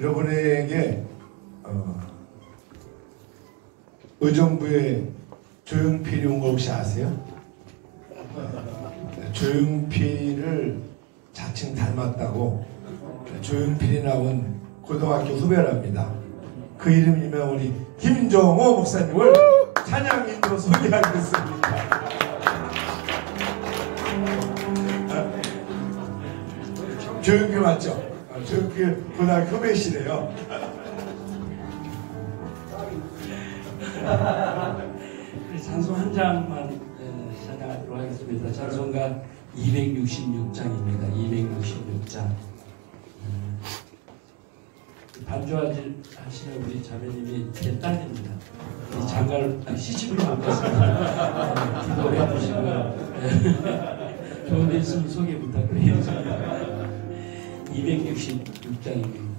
여러분에게 의정부에 조용필이 온 거 혹시 아세요? 조용필을 자칭 닮았다고 조용필이 나온 고등학교 후배랍니다. 그 이름이면 우리 김정호 목사님을 찬양인으로 소개하겠습니다. 조용필 맞죠? 조용필 고등학교 후배시래요. 찬송 한 장만 찬양하도록 하겠습니다. 찬송가 266장입니다. 266장. 반주하시는 우리 자매님이 제 딸입니다. 우리 장가를 시집을 못 갔습니다. 기도해 주시고요. 좋은 데 있으면 소개 부탁드리겠습니다. 266장입니다.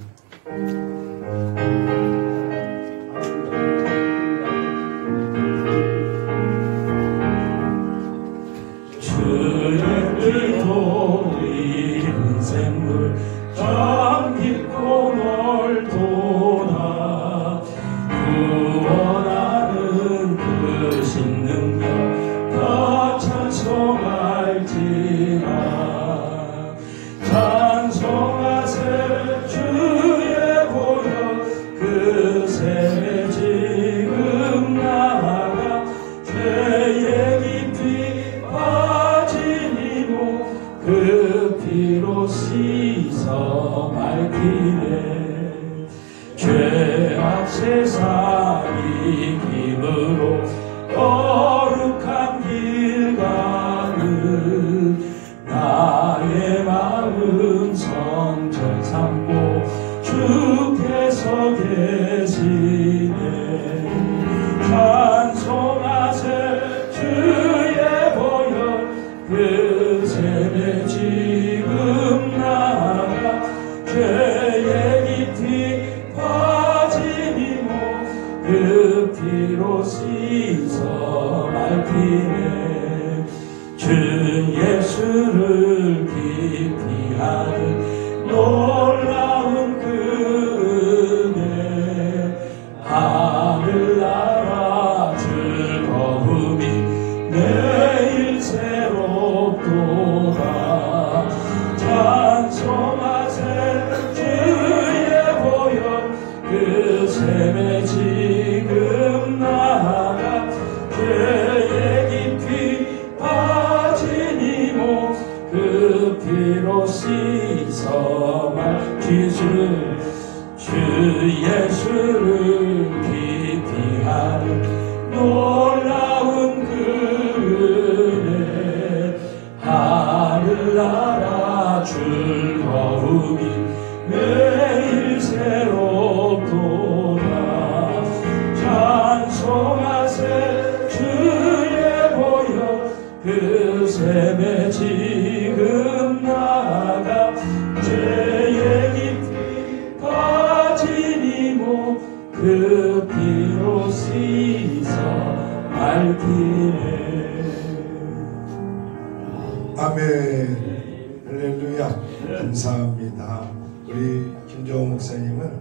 아멘. 할렐루야. 감사합니다. 우리 김정호 목사님은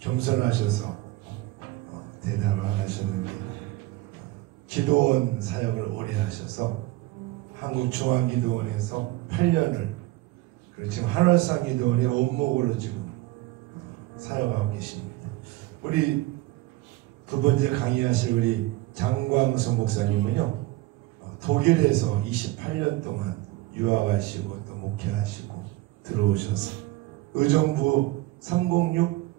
겸손하셔서 대답을 하셨는데 기도원 사역을 오래 하셔서 한국중앙기도원에서 8년을 그리고 지금 한월산기도원의 원목으로 지금 사역하고 계십니다. 우리 두 번째 강의하실 우리 장광수 목사님은요, 독일에서 28년 동안 유학하시고 또 목회하시고 들어오셔서 의정부 306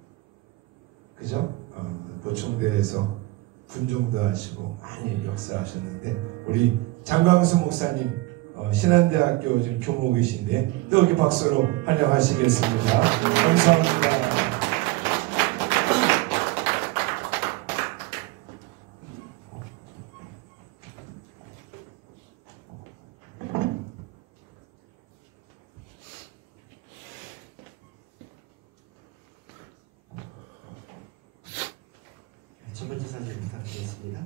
그죠? 보충대에서 군종도 하시고 많이 역사하셨는데 우리 장광수 목사님 신한대학교 지금 교목이신데 또 여기 박수로 환영하시겠습니다. 감사합니다. 첫 번째 사진 부탁드리겠습니다.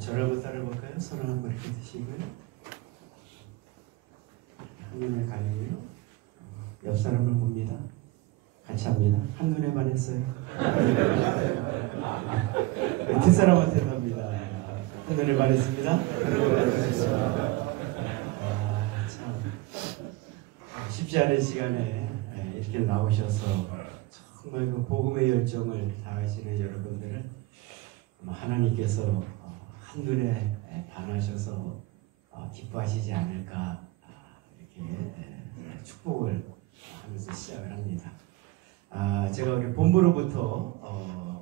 저를 한번 따라볼까요? 손을 한번 이렇게 드시고요. 한눈을 가리고요. 옆 사람을 봅니다. 같이 합니다. 한눈에 반했어요. 뒷사람한테도 합니다. 한눈에 반했습니다. 참 쉽지 않은 시간에 이렇게 나오셔서 정말 그 복음의 열정을 다하시는 여러분들을 하나님께서 한눈에 반하셔서 기뻐하시지 않을까 이렇게 축복을 하면서 시작을 합니다. 제가 우리 본부로부터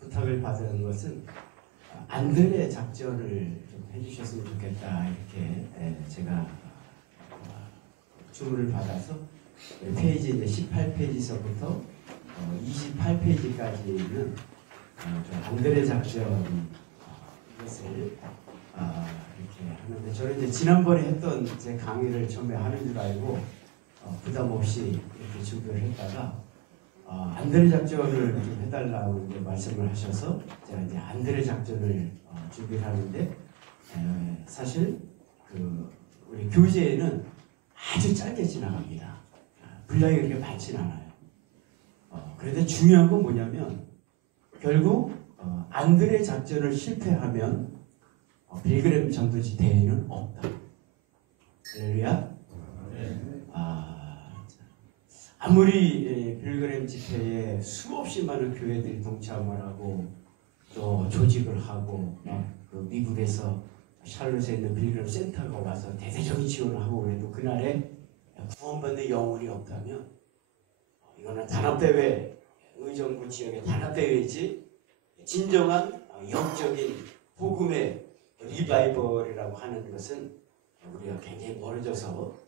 부탁을 받은 것은 안드레 작전을 좀 해주셨으면 좋겠다 이렇게 제가 주문을 받아서 페이지 이제 18페이지서부터 28페이지까지는 좀 안드레 작전 이것을 이렇게 하는데 저는 이제 지난번에 했던 제 강의를 처음에 하는 줄 알고 부담 없이 이렇게 준비를 했다가 안드레 작전을 좀 해달라고 이제 말씀을 하셔서 제가 이제 안드레 작전을 준비를 하는데 사실 그 우리 교재에는 아주 짧게 지나갑니다. 분량이 그렇게 많지는 않아요. 그런데 중요한 건 뭐냐면 결국 안드레 작전을 실패하면 빌그램 전도지 대회는 없다. 할렐루야. 아무리 빌그램 집회에 수없이 많은 교회들이 동참을 하고 또 조직을 하고 그 미국에서 샬롯에 있는 빌그램 센터가 와서 대대적인 지원을 하고 그래도 그날에 구원받는 영혼이 없다면 이거는 단합대회, 의정부 지역의 단합대회이지 진정한 영적인 복음의 리바이벌이라고 하는 것은 우리가 굉장히 멀어져서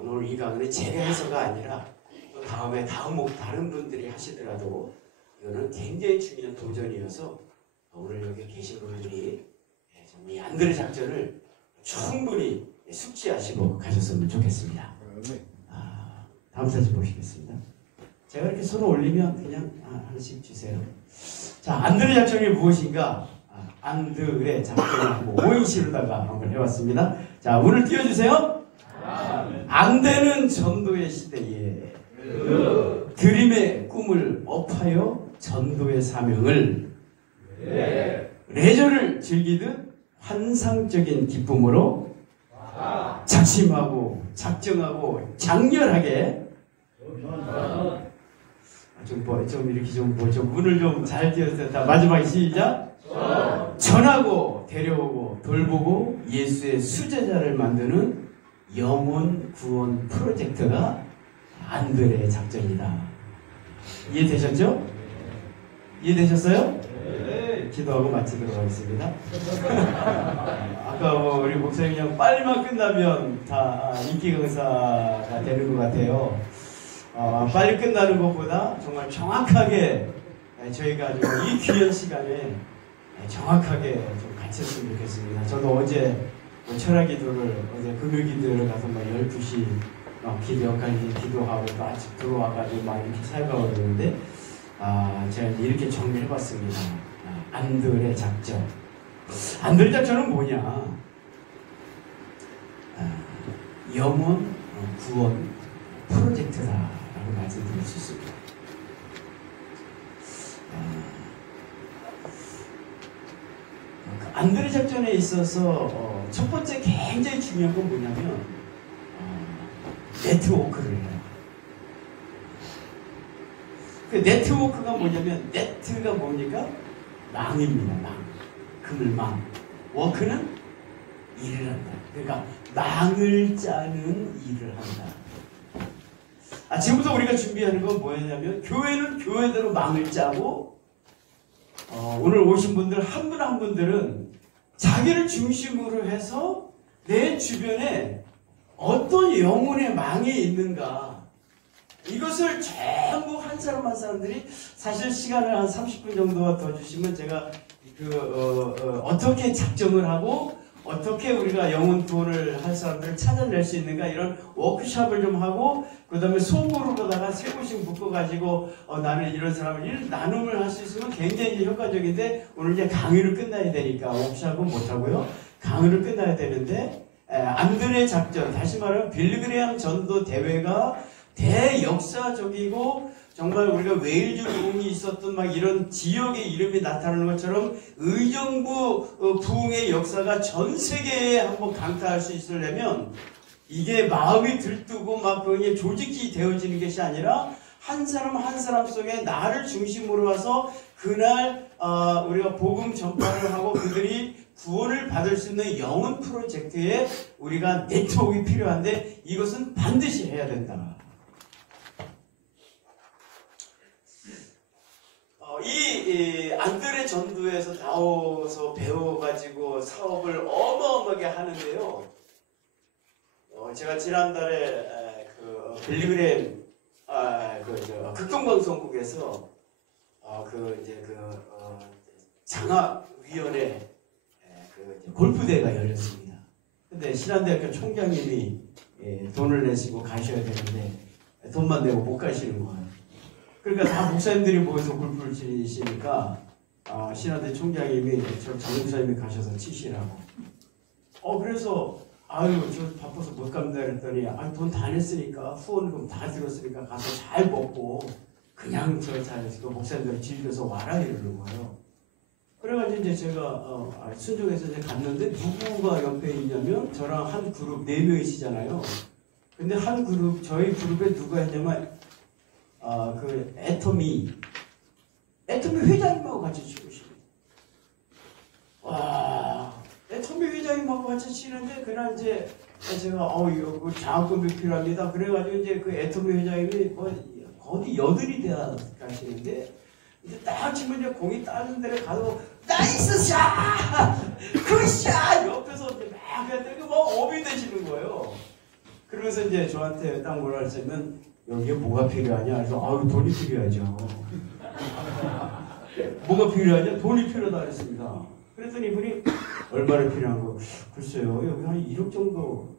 오늘 이 강의는 제가 해서가 아니라 또 다음에 다른 분들이 하시더라도 이거는 굉장히 중요한 도전이어서 오늘 여기 계신 분들이 이 안드레 작전을 충분히 숙지하시고 가셨으면 좋겠습니다. 다음 사진 보시겠습니다. 제가 이렇게 손을 올리면 그냥 하나씩 주세요. 자, 안드레 작전이 무엇인가? 안드레 작전을 5인시로다가 한번 해봤습니다. 자, 문을 띄워주세요. 안되는 전도의 시대에 드림의 꿈을 업하여 전도의 사명을 레저를 즐기듯 환상적인 기쁨으로 작심하고 작정하고 장렬하게 좀 이렇게 좀 문을 좀 잘 띄워주세요. 마지막에 시작. 전하고 데려오고 돌보고 예수의 수제자를 만드는 영혼 구원 프로젝트가 안드레 작전이다. 이해되셨죠? 이해되셨어요? 네. 기도하고 마치도록 하겠습니다. 아까 우리 목사님이 그냥 빨리만 끝나면 다 인기 강사가 되는 것 같아요. 빨리 끝나는 것보다 정말 정확하게 저희가 이 귀한 시간에 정확하게 좀 같이했으면 좋겠습니다. 저도 어제 철학 기도를 어제 금요 기도를 가서 막 12시 막 기도까지 기도하고 또 아침 들어와가지고 막 이렇게 사역하고 그러는데 제가 이렇게 정리를 해봤습니다. 안드레 작전. 안드레 작전은 뭐냐? 영혼 구원 프로젝트다라고 말씀드릴 수 있습니다. 안드레 작전에 있어서 첫 번째 굉장히 중요한 건 뭐냐면 네트워크를 해요. 그 네트워크가 뭐냐면 네트가 뭡니까? 망입니다. 망. 그물망. 워크는 일을 한다. 그러니까 망을 짜는 일을 한다. 지금부터 우리가 준비하는 건 뭐였냐면 교회는 교회대로 망을 짜고 오늘 오신 분들 한 분 한 분들은 자기를 중심으로 해서 내 주변에 어떤 영혼의 망이 있는가 이것을 전부 한 사람 한 사람들이 사실 시간을 한 30분 정도 더 주시면 제가 어떻게 작정을 하고 어떻게 우리가 영혼 구원을 할 사람들을 찾아낼 수 있는가 이런 워크숍을 좀 하고 그 다음에 소그룹으로다가 세 곳씩 묶어가지고 나는 이런 사람을 나눔을 할 수 있으면 굉장히 효과적인데 오늘 이제 강의를 끝나야 되니까 워크숍은 못하고요. 강의를 끝나야 되는데 안드레 작전 다시 말하면 빌그레암 전도 대회가 대역사적이고 정말 우리가 웨일즈 부흥이 있었던 막 이런 지역의 이름이 나타나는 것처럼 의정부 부흥의 역사가 전 세계에 한번 강타할 수 있으려면 이게 마음이 들뜨고 막 그게 조직이 되어지는 것이 아니라 한 사람 한 사람 속에 나를 중심으로 와서 그날 우리가 복음 전파를 하고 그들이 구원을 받을 수 있는 영혼 프로젝트에 우리가 네트워크가 필요한데 이것은 반드시 해야 된다. 이 안드레 전도에서 나와서 배워가지고 사업을 어마어마하게 하는데요. 제가 지난달에 그 빌리그램 극동방송국에서 장학위원회 골프 대회가 열렸습니다. 근데 신한대학교 총장님이 돈을 내시고 가셔야 되는데 돈만 내고 못 가시는 거예요. 그러니까 다 목사님들이 모여서 골프를 치시니까 신한대 총장님이 저 장목사님이 가셔서 치시라고. 그래서 저 바빠서 못 갑니다 그랬더니 돈 다 냈으니까 후원금 다 들었으니까 가서 잘 먹고 그냥 그 목사님들 즐겨서 와라 이러는 거예요. 그래가지고 이제 제가 순종해서 이제 갔는데 누구가 옆에 있냐면 저랑 한 그룹 4명이시잖아요. 근데 한 그룹 저희 그룹에 누가 했냐면 그 애터미 회장님하고 같이 치고 있습니다. 와, 애터미 회장님하고 같이 치는데 그날 이제 제가 이거 장학금이 필요합니다. 그래가지고 이제 그 애터미 회장님이 어디 여든이 대학 가시는데 이제 딱 치면 이제 공이 따는 데를 가서 나이스 샷! 굿샷! 옆에서 이제 막 했더니 업이 되시는 거예요. 그러면서 이제 저한테 딱 뭐라 했으면 여기에 뭐가 필요하냐? 그래서 돈이 필요하죠. 뭐가 필요하냐? 돈이 필요하다 그랬습니다. 그랬더니 이분이 얼마나 필요한 거? 글쎄요, 여기 한 1억 정도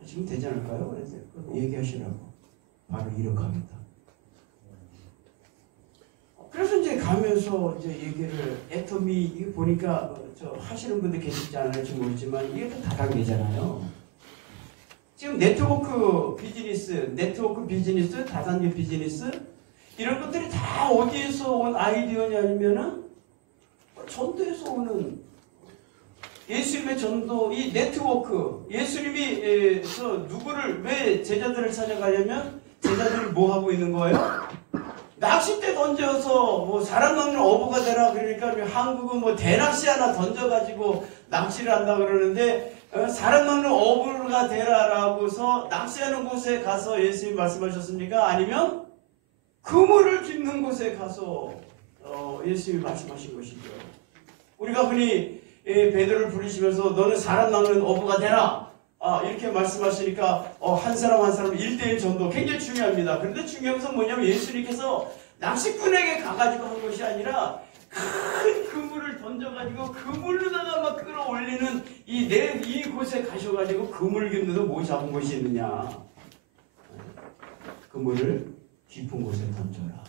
하시면 되지 않을까요? 그랬어요. 얘기하시라고. 바로 1억 합니다. 그래서 이제 가면서 이제 얘기를 애터미 이거 보니까 하시는 분들 계실지 않을지 모르지만 이게 또 다단계잖아요. 지금 네트워크 비즈니스, 다단계 비즈니스 이런 것들이 다 어디에서 온 아이디어냐면은 전도에서 오는 예수님의 전도 이 네트워크 예수님이 누구를 왜 제자들을 찾아가려면 제자들이 뭐 하고 있는 거예요? 낚싯대 던져서 사람 먹는 어부가 되라 그러니까 한국은 대낚시 하나 던져가지고 낚시를 한다 그러는데 사람 먹는 어부가 되라라고서 낚시하는 곳에 가서 예수님이 말씀하셨습니까? 아니면 그물을 깁는 곳에 가서 예수님이 말씀하신 것이죠. 우리가 흔히 베드로를 부르시면서 너는 사람 낚는 어부가 되라 이렇게 말씀하시니까 한 사람 한 사람 1대1 전도 굉장히 중요합니다. 그런데 중요한 것은 뭐냐면 예수님께서 낚시꾼에게 가가지고 한 것이 아니라 큰 그물을 던져가지고 그물로다가 막 끌어올리는 이곳에 가셔가지고 그물을 깁는데 뭐 잡은 것이 있느냐? 그물을 깊은 곳에 던져라.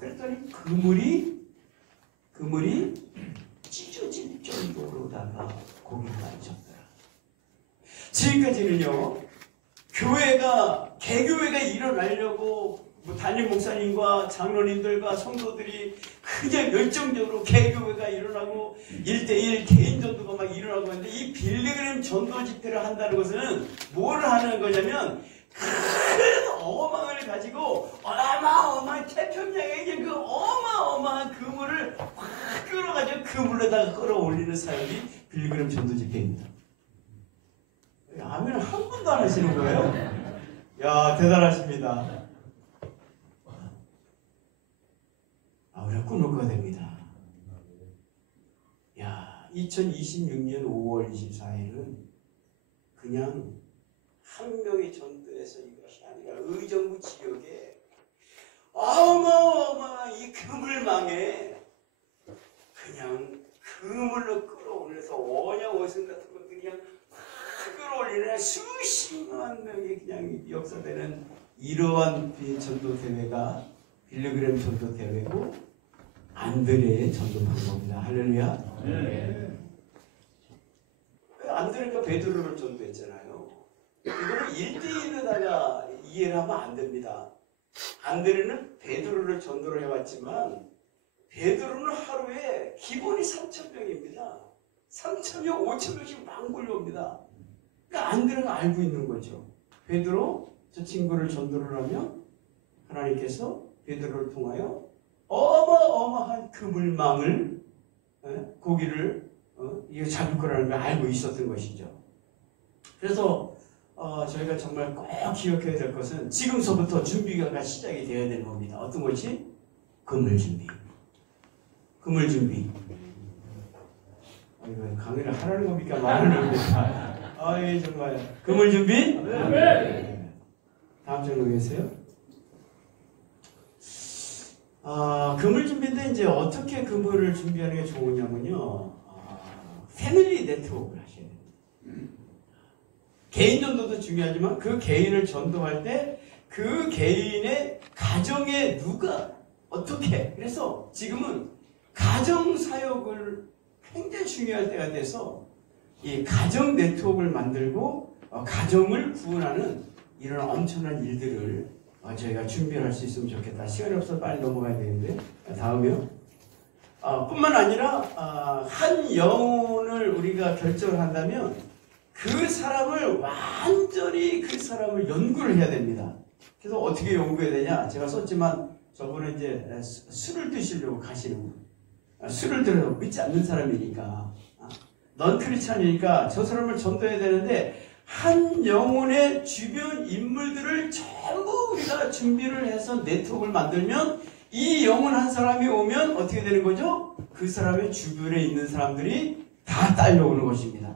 그랬더니 그물이 찢어질 정도로다가 고기가 있었더라. 지금까지는요, 개교회가 일어나려고 담임 목사님과 장로님들과 성도들이 그냥 열정적으로 개교회가 일어나고 1대1 개인 전도가 막 일어나고 있는데 이 빌리그램 전도 집회를 한다는 것은 뭘 하는 거냐면 큰 어망을 가지고 어마어마한 태평양에 그 어마어마한 그물을 확 끌어가지고 그물에다가 끌어올리는 사역이 빌리그램 전도 집회입니다. 아멘 한 번도 안 하시는 거예요? 야 대단하십니다. 우리가 꿈을 꿔야 됩니다. 야 2026년 5월 24일은 그냥 한 명의 전도에서 이것이 아니라 의정부 지역에 어마어마한 이 그물망에 그냥 그물로 끌어올려서 원양 어선 같은 것들이 그냥 끌어올리는 수십만 명이 그냥 역사되는 이러한 전도 대회가 빌리그램 전도 대회고 안드레의 전도 방법입니다. 할렐루야. 네. 안드레가 베드로를 전도했잖아요. 이거를 1대1로다가 이해를 하면 안 됩니다. 안드레는 베드로를 전도를 해왔지만 베드로는 하루에 기본이 3,000명입니다. 3,000명, 5,000명씩 막 몰려옵니다. 그러니까 안드레가 알고 있는 거죠. 베드로 저 친구를 전도를 하면 하나님께서 베드로를 통하여 어마어마한 그물망을 고기를 이거 잡을 거라는 걸 알고 있었던 것이죠. 그래서 저희가 정말 꼭 기억해야 될 것은 지금서부터 준비가 시작이 되어야 되는 겁니다. 어떤 것이? 그물 준비. 그물 준비. 이거 강의를 하라는 겁니까? 말하는 겁니까? 아이 정말 그물 준비? 네. 다음 장 보겠어요. 그물 준비인데 이제 어떻게 그물을 준비하는 게 좋으냐면요. 패밀리 네트워크를 하셔야 됩니다. 개인 전도도 중요하지만 그 개인을 전도할 때 그 개인의 가정에 누가 어떻게 그래서 지금은 가정 사역을 굉장히 중요할 때가 돼서 이 가정 네트워크를 만들고 가정을 구원하는 이런 엄청난 일들을 저희가 준비할 수 있으면 좋겠다. 시간이 없어서 빨리 넘어가야 되는데 다음이요. 뿐만 아니라 한 영혼을 우리가 결정을 한다면 그 사람을 완전히 그 사람을 연구를 해야 됩니다. 그래서 어떻게 연구해야 되냐? 제가 썼지만 저분은 이제 술을 드시려고 가시는 거예요. 술을 들어서 믿지 않는 사람이니까 넌 크리스찬이니까 저 사람을 전도해야 되는데 한 영혼의 주변 인물들을 전부 우리가 준비를 해서 네트워크를 만들면 이 영혼 한 사람이 오면 어떻게 되는 거죠? 그 사람의 주변에 있는 사람들이 다 딸려오는 것입니다.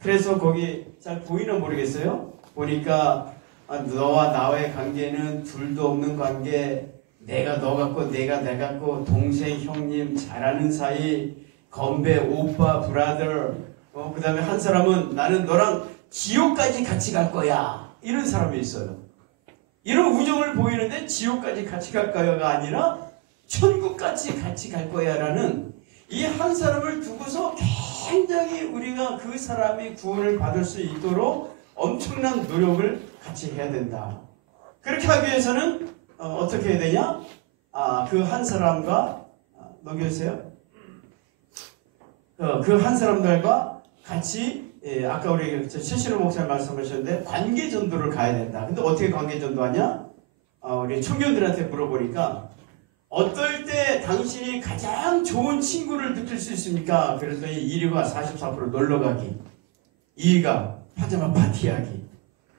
그래서 거기 잘 보이나 모르겠어요? 보니까 너와 나와의 관계는 둘도 없는 관계, 내가 너 같고 내가 내 같고 동생 형님 잘하는 사이, 건배 오빠 브라더, 그 다음에 한 사람은 나는 너랑 지옥까지 같이 갈 거야 이런 사람이 있어요. 이런 우정을 보이는데 지옥까지 같이 갈 거야가 아니라 천국까지 같이 갈 거야 라는 이 한 사람을 두고서 굉장히 우리가 그 사람이 구원을 받을 수 있도록 엄청난 노력을 같이 해야 된다. 그렇게 하기 위해서는 어떻게 해야 되냐? 그 한 사람과 넘겨주세요. 그 한 사람들과 같이 아까 우리 최신호 목사님 말씀하셨는데 관계 전도를 가야 된다. 근데 어떻게 관계 전도하냐? 우리 청년들한테 물어보니까 어떨 때 당신이 가장 좋은 친구를 느낄 수 있습니까? 그랬더니 1위가 44% 놀러가기, 2위가 파자마 파티하기,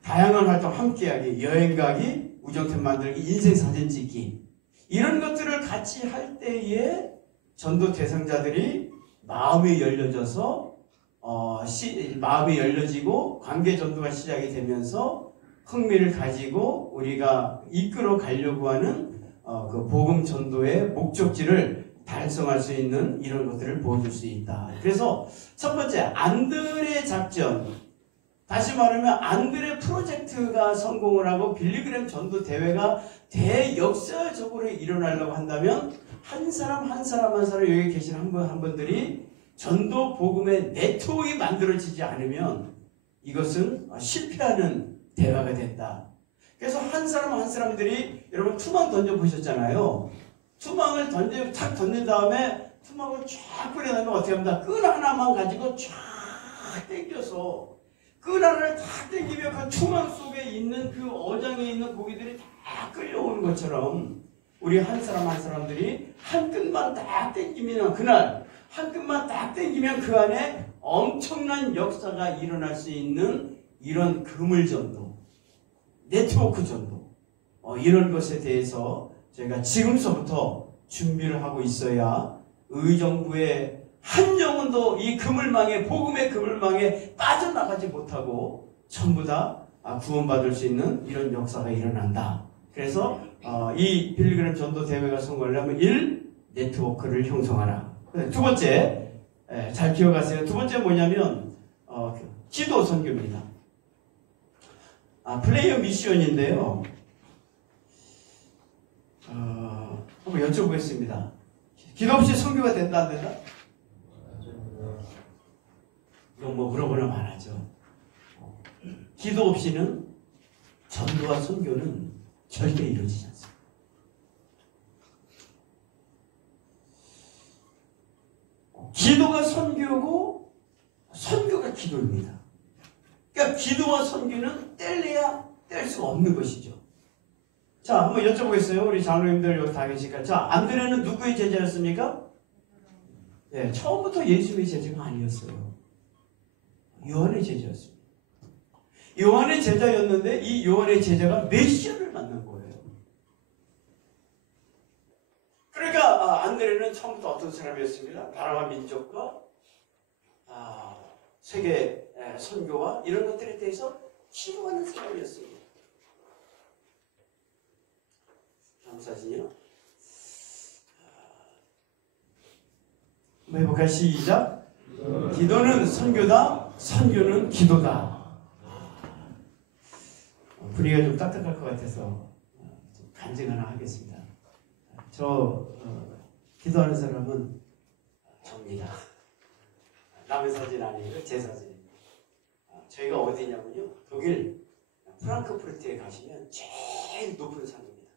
다양한 활동 함께하기, 여행가기, 우정팀 만들기, 인생 사진 찍기 이런 것들을 같이 할 때에 전도 대상자들이 마음이 열려져서 마음이 열려지고 관계 전도가 시작이 되면서 흥미를 가지고 우리가 이끌어 가려고 하는 그 복음 전도의 목적지를 달성할 수 있는 이런 것들을 보여줄 수 있다. 그래서 첫 번째 안드레 작전, 다시 말하면 안드레 프로젝트가 성공을 하고 빌리그램 전도 대회가 대역사적으로 일어나려고 한다면 한 사람 여기 계신 한 분들이 전도 복음의 네트워크가 만들어지지 않으면 이것은 실패하는 대화가 된다. 그래서 한 사람들이 여러분 투망 던져보셨잖아요. 투망을 탁 던진 다음에 투망을 쫙 뿌려놓으면 어떻게 합니까? 끈 하나만 가지고 쫙 당겨서 끈 하나를 탁 당기면 그 투망 속에 있는 그 어장에 있는 고기들이 다 끌려오는 것처럼 우리 한 사람들이 한 끈만 딱 당기면 그날 한 끈만 딱 당기면 그 안에 엄청난 역사가 일어날 수 있는 이런 그물 전도, 네트워크 전도 이런 것에 대해서 저희가 지금서부터 준비를 하고 있어야 의정부의 한 영혼도 이 그물망에 복음의 그물망에 빠져나가지 못하고 전부 다 구원받을 수 있는 이런 역사가 일어난다. 그래서 이 빌리그램 전도 대회가 성공하려면 1. 네트워크를 형성하라. 두 번째 잘 기억하세요. 두 번째 뭐냐면 기도 선교입니다. 플레이어 미션인데요. 한번 여쭤보겠습니다. 기도 없이 선교가 된다 안 된다? 이건 뭐 물어보나 말하죠. 기도 없이는 전도와 선교는 절대 이루어지지 않습니다. 기도가 선교고 선교가 기도입니다. 그러니까 기도와 선교는 뗄래야 뗄 수가 없는 것이죠. 자, 한번 여쭤보겠어요. 우리 장로님들 여기 다 계시니까. 자, 안드레는 누구의 제자였습니까? 네, 처음부터 예수의 제자가 아니었어요. 요한의 제자였습니다. 요한의 제자였는데 이 요한의 제자가 메시아를 만난 거예요. 그러니까 안드레는 처음부터 어떤 사람이었습니다. 나라와 민족과 세계 선교와 이런 것들에 대해서 기도하는 사람이었습니다. 다음 사진이요. 한번 해볼까요? 시작. 기도는 선교다. 선교는 기도다. 분위기가 좀 딱딱할 것 같아서 좀 간증 하나 하겠습니다. 기도하는 사람은 접니다. 남의 사진 아니에요. 제 사진입니다. 저희가 어디냐면요. 독일 프랑크푸르트에 가시면 제일 높은 산입니다.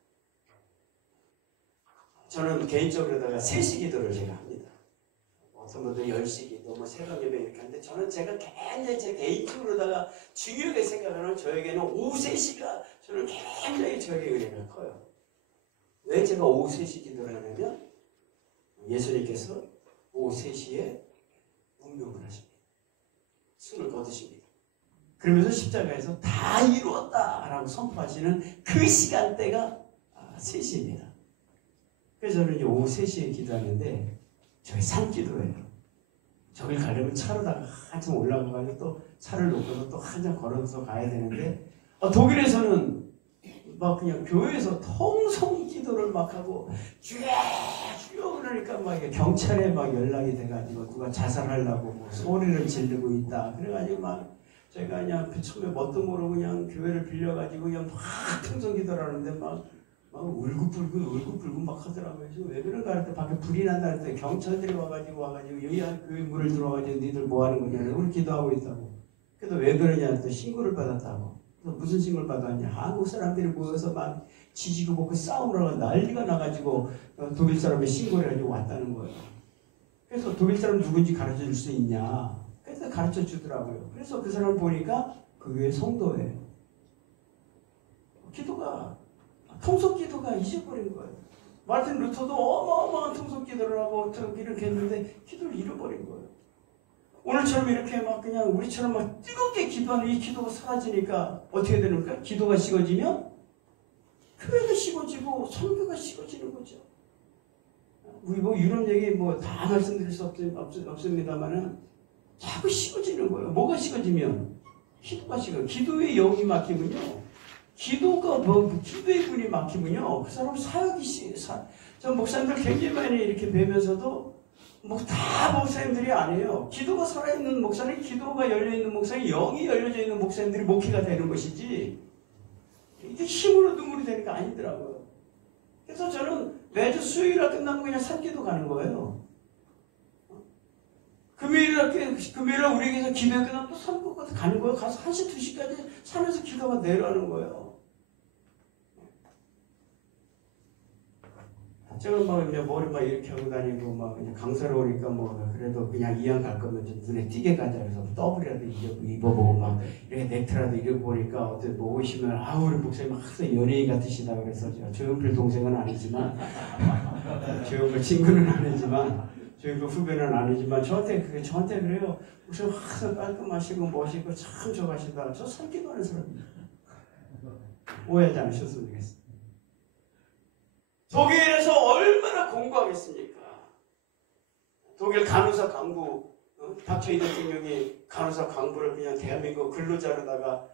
저는 개인적으로다가 3시 기도를 제가 합니다. 어떤 분들은 10시 기도, 새벽 예배 이렇게 하는데 저는 제가 굉장히 제 개인적으로다가 중요하게 생각하는 저에게는 오후 3시가 저는 굉장히 저에게 은혜가 커요. 왜 제가 오후 3시 기도를 하냐면 예수님께서 오후 3시에 운명을 하십니다. 술을 거두십니다. 그러면서 십자가에서 다 이루었다라고 선포하시는 그 시간대가 3시입니다. 그래서 저는 오후 3시에 기도하는데 저희 산기도예요. 저길 가려면 차로다가 한참 올라가가지고 또 차를 놓고서 또 한참 걸어서 가야 되는데 독일에서는 막 그냥 교회에서 통성 기도를 막 하고 쭉 그러니까 막 경찰에 막 연락이 돼가지고 누가 자살하려고 뭐 소리를 지르고 있다. 그래가지고 막 저희가 그냥 그 처음에 뭣도 모르고 그냥 교회를 빌려가지고 그냥 막 통성 기도를 하는데 막 울긋불긋 막 하더라고요. 왜 그런가 할 때 밖에 불이 난다 할 때 경찰들이 와가지고 여기 교회 문을 들어와가지고 니들 뭐 하는 거냐. 우리 기도하고 있다고. 그래서 왜 그러냐 또 신고를 받았다고. 그래서 무슨 신고를 받았냐. 한국 사람들이 모여서 막 지지고 먹고 싸우느라고 난리가 나가지고 독일 사람이 신고를 해가지고 왔다는 거예요. 그래서 독일 사람 누군지 가르쳐 줄 수 있냐. 그래서 가르쳐 주더라고요. 그래서 그 사람을 보니까 그 교회 성도예요. 기도가 통속 기도가 잊어버린 거예요. 마르틴 루터도 어마어마한 통속 기도를 하고 이렇게 했는데 기도를 잃어버린 거예요. 오늘처럼 이렇게 막 그냥 우리처럼 막 뜨겁게 기도하는 이 기도가 사라지니까 어떻게 되는가? 기도가 식어지면 교회가 식어지고 선교가 식어지는 거죠. 우리 뭐 유럽 얘기 뭐 다 말씀드릴 수 없습니다만은 자꾸 식어지는 거예요. 뭐가 식어지면 기도가 식어. 기도의 영이 막히면요. 기도의 분이 막히면요. 그 사람 사역이 저 목사님들 굉장히 많이 이렇게 뵈면서도 뭐 다 목사님들이 아니에요. 기도가 살아있는 목사님, 기도가 열려있는 목사님, 영이 열려져 있는 목사님들이 목회가 되는 것이지 이게 힘으로 눈물이 되니까 아니더라고요. 그래서 저는 매주 수요일날 끝나면 그냥 산기도 가는 거예요. 금요일날 우리에게서 기도회 끝나면 또 산기도 가는 거예요. 가서 1시, 2시까지 산에서 기도가 내려가는 거예요. 저는 막 그냥 머리 막 이렇게 하고 다니고 막 그냥 강사로 오니까 뭐 그래도 그냥 이왕 갈 거면 좀 눈에 띄게 가자 그래서 더블이라도 입어보고 막 이렇게 넥타이라도 입어보니까 어떻게 뭐 오시면 우리 목사님 항상 연예인 같으시다 그래서 제가 조용필 동생은 아니지만 조용필 친구는 아니지만 조용필 후배는 아니지만 저한테 그래요. 목사님 항상 깔끔하시고 멋있고 참 좋아하시다. 저 살기도 하는 사람입니다. 오해하지 않으셨으면 좋겠습니다. 독일에서 얼마나 공부하겠습니까? 독일 간호사 강부, 박정희 대통령이 간호사 강부를 그냥 대한민국 근로자로다가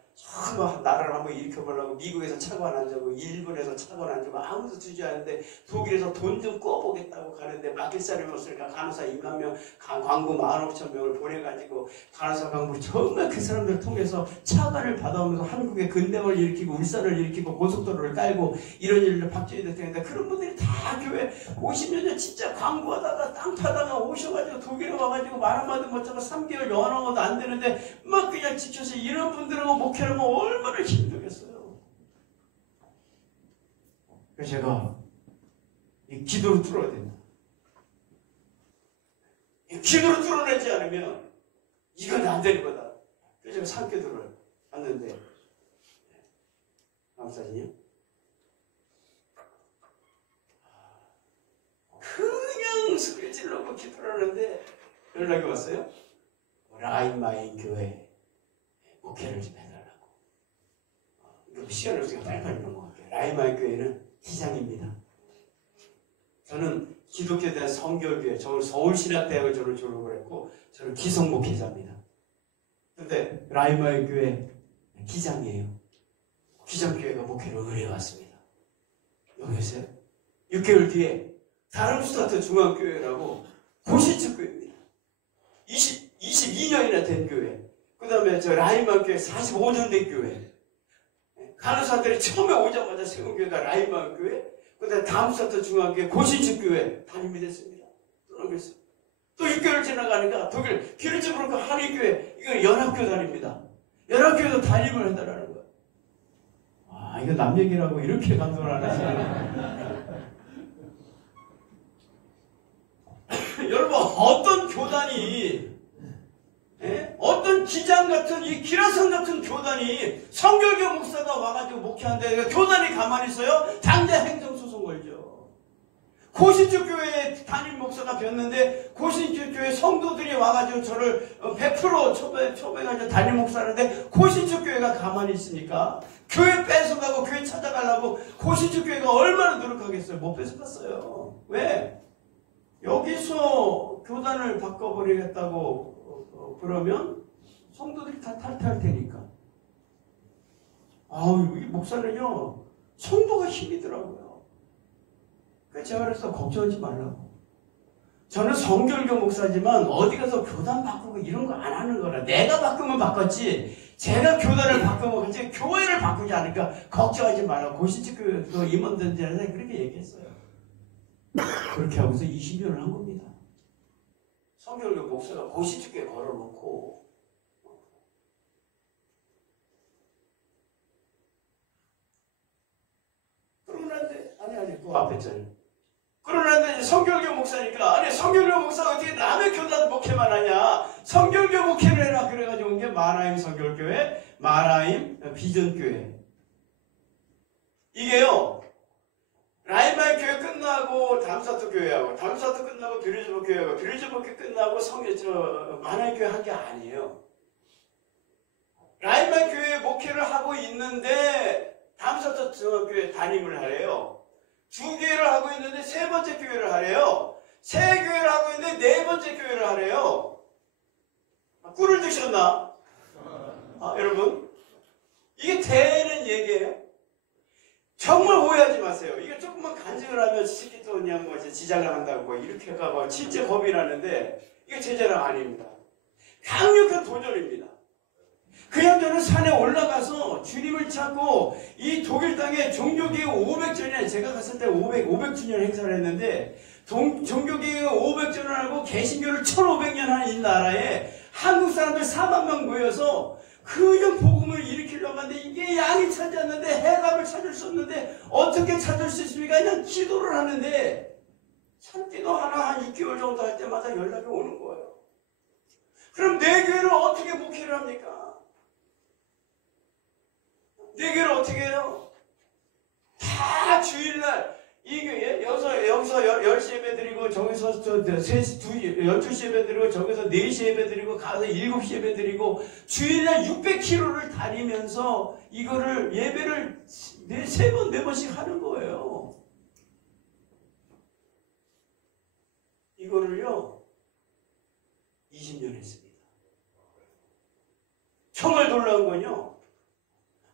나라를 한번 일으켜보려고 미국에서 차관 안 주고 일본에서 차관 안 주고 아무도 주지 않는데 독일에서 돈 좀 꿔보겠다고 가는데 맡길 사람이 없으니까 간호사 2만 명, 광부 15,000명을 보내가지고 간호사 강부 정말 그 사람들을 통해서 차관을 받아오면서 한국의 근대화를 일으키고 울산을 일으키고 고속도로를 깔고 이런 일을 박정희 대통령인데 그런 분들이 다 교회 50년 전 진짜 광고하다가 땅 파다가 오셔가지고 독일에 와가지고 말 한마디 못하고 3개월 영원한 것도 안 되는데 막 그냥 지쳐서 이런 분들하고 목회하면 얼마나 힘들겠어요. 그래서 제가 이 기도로 뚫어야 된다. 이 기도로 뚫어내지 않으면 이건 안 되는 거다. 그래서 제가 산기도를 했는데 다음 사진이요. 그냥 소리 질러고 기도를 하는데 연락이 왔어요. 라인마인 교회 목회를 좀 해달라고. 이거 시간이 없으니까 빨리빨리 넘어갈게요. 라인마인 교회는 기장입니다. 저는 기독교에 대한 성결교회, 저는 서울신학대학을 저를 졸업을 했고 저는 기성목회자입니다. 근데 라인마인 교회 기장이에요. 기장교회가 목회를 의뢰해왔습니다. 여기 계세요? 6개월 뒤에 다름스타트 중앙교회라고 고신축교회입니다. 22년이나 된 교회. 그 다음에 저 라인마을 교회 45년 된 교회. 간호사들이 처음에 오자마자 세운 교회가 라인마을 교회. 그 다음에 다름스타트 중앙교회 고신축교회 담임이 됐습니다. 또 6개월 지나가니까 독일 기르츠부르크 한의교회 이거 연합교 다닙니다. 연합교회도 담임을 해달라는 거예요. 아 이거 남 얘기라고 이렇게 감동을 안 하시네. 여러분 어떤 교단이 어떤 기장 같은 이 기라성 같은 교단이 성결교 목사가 와가지고 목회한데 교단이 가만히 있어요? 당장 행정소송 걸죠. 고신축 교회 담임 목사가 뵀는데 고신축 교회 성도들이 와가지고 저를 100% 초배가지고 담임 목사라는데 고신축 교회가 가만히 있으니까 교회 뺏어가고 교회 찾아가려고 고신축 교회가 얼마나 노력하겠어요? 못 뺏어갔어요. 왜? 여기서 교단을 바꿔버리겠다고 그러면 성도들이 다 탈퇴할 테니까. 아우, 이 목사는요, 성도가 힘이더라고요. 그래서 제가 그래서 걱정하지 말라고. 저는 성결교 목사지만 어디 가서 교단 바꾸고 이런 거 안 하는 거라. 내가 바꾸면 바꿨지. 제가 교단을 바꾸면 그지 교회를 바꾸지 않으니까 걱정하지 말라고. 고신축교회 임원들한테 그렇게 얘기했어요. 그렇게 하고서 20년을 한 겁니다. 성결교 목사가 고신축교에 걸어놓고 그러는데 아니 그 앞에 있잖아요. 그러는데 성결교 목사니까 아니 성결교 목사가 어떻게 남의 교단 목회만 하냐. 성결교 목회를 해라. 그래가지고 온 게 마라임 성결교회, 마라임 비전교회. 이게요. 라인마인 교회 끝나고 담사트 교회하고 담사트 끝나고 비르즈버 교회하고 비르즈버 교회 끝나고 마라임 교회 한 게 아니에요. 라인마인 교회 목회를 하고 있는데 담사트 중앙교회 담임을 하래요. 2개를 하고 있는데 3번째 교회를 하래요. 3교회를 하고 있는데 4번째 교회를 하래요. 꿀을 드셨나? 여러분 이게 되는 얘기예요. 정말 오해하지 마세요. 이게 조금만 간증을 하면 시키도 그냥 뭐 지잘나간다고 뭐 이렇게 가고 진짜 겁이 나는데 이게 제 자랑 아닙니다. 강력한 도전입니다. 그냥 저는 산에 올라가서 주님을 찾고 이 독일 땅에 종교개혁 500주년 제가 갔을 때 500주년 행사를 했는데 종교개혁 500주년을 하고 개신교를 1500년 한 이 나라에 한국 사람들 4만 명 모여서 그냥 복음을 일으키려고 하는데 이게 양이 차지 않는데 해답을 찾을 수 없는데 어떻게 찾을 수 있습니까? 그냥 기도를 하는데 참기도 한 6개월 정도 할 때마다 연락이 오는 거예요. 그럼 내 교회를 어떻게 목회를 합니까? 내 교회를 어떻게 해요? 다 주일날 이 교회 여기서 10시 예배 드리고 저기서 12시 예배 드리고 저기서 4시 예배 드리고 가서 7시 예배 드리고 주일날 600km를 다니면서 이거를 예배를 3번 4번씩 하는 거예요. 이거를요 20년 했습니다. 정말 놀라운 건요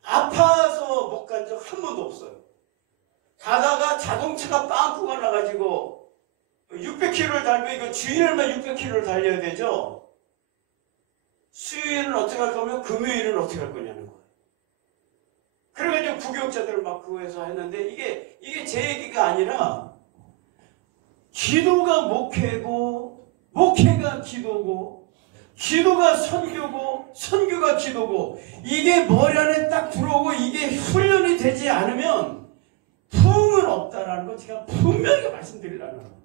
아파서 못 간 적 한 번도 없어요. 가다가 자동차가 빵꾸가 나가지고 600km를 달면 이거 주일날만 600km를 달려야 되죠. 수요일은 어떻게 할 거면 금요일은 어떻게 할 거냐는 거예요. 그래가지고 부교육자들을 막 그거에서 했는데 이게 제 얘기가 아니라 기도가 목회고 목회가 기도고 기도가 선교고 선교가 기도고 이게 머리 안에 딱 들어오고 이게 훈련이 되지 않으면 부흥은 없다라는 거 제가 분명히 말씀드리려는 거예요.